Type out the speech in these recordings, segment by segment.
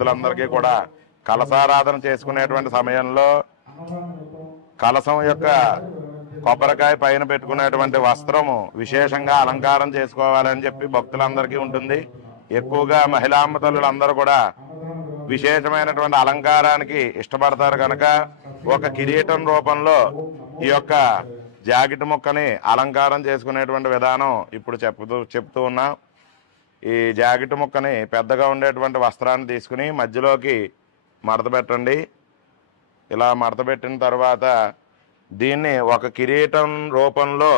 భక్తులందరికీ కూడా కలశారాధన చేసుకునేటువంటి సమయంలో కలశం యొక్క కొబ్బరికాయ పైన పెట్టుకునేటువంటి వస్త్రము విశేషంగా అలంకారం చేసుకోవాలని చెప్పి భక్తులందరికీ ఉంటుంది. ఎక్కువగా మహిళామ్మ తల్లులందరూ కూడా విశేషమైనటువంటి అలంకారానికి ఇష్టపడతారు కనుక ఒక కిరీటం రూపంలో ఈ యొక్క జాకెట్ ముక్కని అలంకారం చేసుకునేటువంటి విధానం ఇప్పుడు చెప్తూ ఉన్నాం. ఈ జాకెట్ ముక్కని పెద్దగా ఉండేటువంటి వస్త్రాన్ని తీసుకుని మధ్యలోకి మడత పెట్టండి. ఇలా మడత పెట్టిన తర్వాత దీన్ని ఒక కిరీటం రూపంలో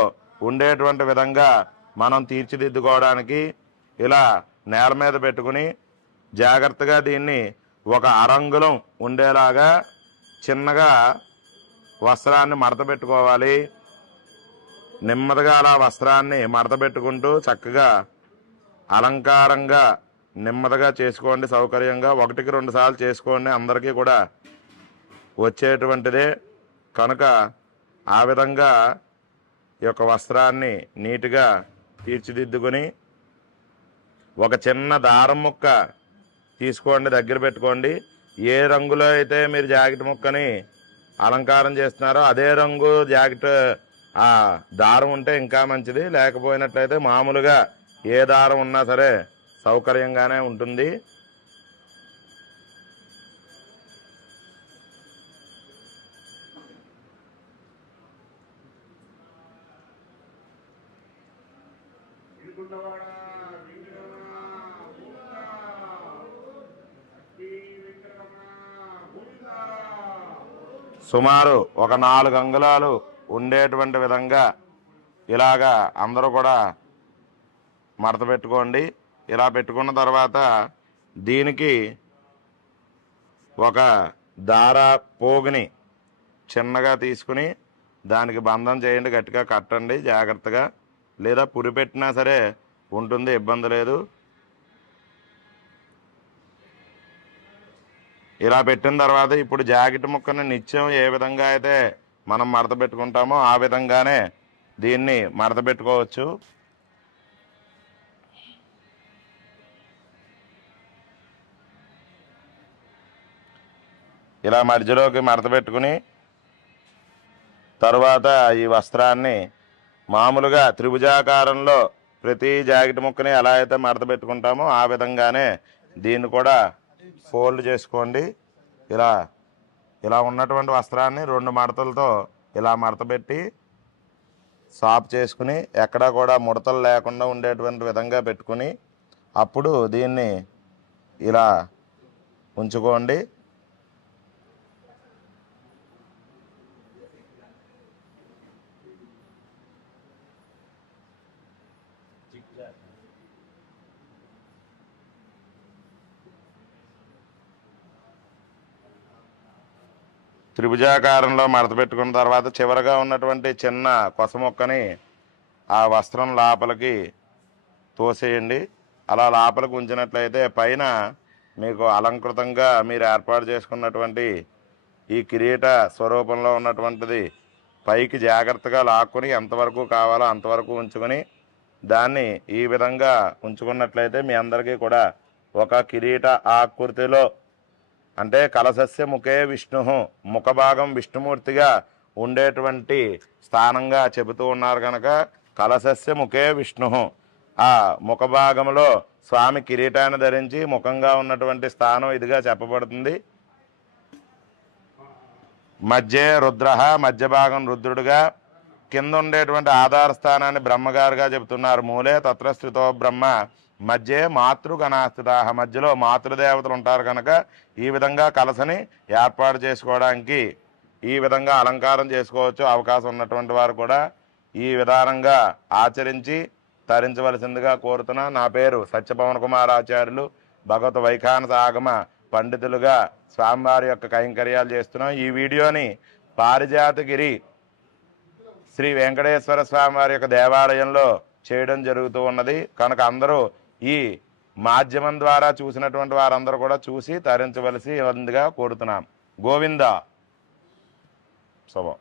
ఉండేటువంటి విధంగా మనం తీర్చిదిద్దుకోవడానికి ఇలా నేల మీద పెట్టుకుని జాగ్రత్తగా దీన్ని ఒక అరంగుళం ఉండేలాగా చిన్నగా వస్త్రాన్ని మడత పెట్టుకోవాలి. నెమ్మదిగా అలా వస్త్రాన్ని మడత పెట్టుకుంటూ చక్కగా అలంకారంగా నెమ్మదిగా చేసుకోండి. సౌకర్యంగా 1-2 సార్లు చేసుకోండి. అందరికీ కూడా వచ్చేటువంటిదే కనుక ఆ విధంగా ఈ యొక్క వస్త్రాన్ని నీట్గా తీర్చిదిద్దుకొని ఒక చిన్న దారం ముక్క తీసుకోండి, దగ్గర పెట్టుకోండి. ఏ రంగులో అయితే మీరు జాకెట్ ముక్కని అలంకారం చేస్తున్నారో అదే రంగు జాకెట్ ఆ దారం ఉంటే ఇంకా మంచిది. లేకపోయినట్లయితే మామూలుగా ఏ దారం ఉన్నా సరే సౌకర్యంగానే ఉంటుంది. సుమారు ఒక 4 అంగుళాలు ఉండేటువంటి విధంగా ఇలాగా అందరూ కూడా మడత పెట్టుకోండి. ఇలా పెట్టుకున్న తర్వాత దీనికి ఒక దార పోగుని చిన్నగా తీసుకుని దానికి బంధం చేయండి, గట్టిగా కట్టండి జాగ్రత్తగా. లేదా పురి పెట్టినా సరే ఉంటుంది, ఇబ్బంది లేదు. ఇలా పెట్టిన తర్వాత ఇప్పుడు జాకెట్ ముక్కని నిత్యం ఏ విధంగా అయితే మనం మడత పెట్టుకుంటామో ఆ విధంగానే దీన్ని మడత పెట్టుకోవచ్చు. ఇలా మధ్యలోకి మడత పెట్టుకుని తర్వాత ఈ వస్త్రాన్ని మామూలుగా త్రిభుజాకారంలో ప్రతి జాకెట్ ముక్కని ఎలా అయితే మడత పెట్టుకుంటామో ఆ విధంగానే దీన్ని కూడా ఫోల్డ్ చేసుకోండి. ఇలా ఉన్నటువంటి వస్త్రాన్ని 2 మడతలతో ఇలా మడత పెట్టి సాఫ్ చేసుకుని ఎక్కడా కూడా ముడతలు లేకుండా ఉండేటువంటి విధంగా పెట్టుకుని అప్పుడు దీన్ని ఇలా ఉంచుకోండి. త్రిభుజాకారంలో మడత పెట్టుకున్న తర్వాత చివరగా ఉన్నటువంటి చిన్న కొస మొక్కని ఆ వస్త్రం లోపలికి తోసేయండి. అలా లోపలికి ఉంచినట్లయితే పైన మీకు అలంకృతంగా మీరు ఏర్పాటు చేసుకున్నటువంటి ఈ కిరీట స్వరూపంలో ఉన్నటువంటిది పైకి జాగ్రత్తగా లాక్కుని ఎంతవరకు కావాలో అంతవరకు ఉంచుకొని దాన్ని ఈ విధంగా ఉంచుకున్నట్లయితే మీ అందరికీ కూడా ఒక కిరీట ఆకృతిలో అంటే కలశస్య ముఖే విష్ణు, ముఖ భాగం విష్ణుమూర్తిగా ఉండేటువంటి స్థానంగా చెబుతూ ఉన్నారు కనుక కలశస్య ముఖే విష్ణు, ఆ ముఖ భాగంలో స్వామి కిరీటాన్ని ధరించి ముఖంగా ఉన్నటువంటి స్థానం ఇదిగా చెప్పబడుతుంది. మధ్య రుద్ర, మధ్య భాగం రుద్రుడుగా, కింద ఉండేటువంటి ఆధార స్థానాన్ని బ్రహ్మగారుగా చెబుతున్నారు. మూలే తత్ర స్థితో బ్రహ్మ, మధ్య మాతృగణాస్థిత, మధ్యలో మాతృదేవతలు ఉంటారు కనుక ఈ విధంగా కలశని ఏర్పాటు చేసుకోవడానికి ఈ విధంగా అలంకారం చేసుకోవచ్చు. అవకాశం ఉన్నటువంటి వారు కూడా ఈ విధానంగా ఆచరించి తరించవలసిందిగా కోరుతున్నా. నా పేరు సత్యపవన్ కుమార్ ఆచార్యులు, భగవత వైఖానస ఆగమ పండితులుగా స్వామివారి యొక్క కైంకర్యాలు చేస్తున్నాం. ఈ వీడియోని పారిజాతగిరి శ్రీ వెంకటేశ్వర స్వామివారి యొక్క దేవాలయంలో చేయడం జరుగుతూ ఉన్నది కనుక అందరూ ఈ మాధ్యమం ద్వారా చూసినటువంటి వారందరూ కూడా చూసి తరించవలసి ఉందిగా కోరుతున్నాం. గోవింద శుభం.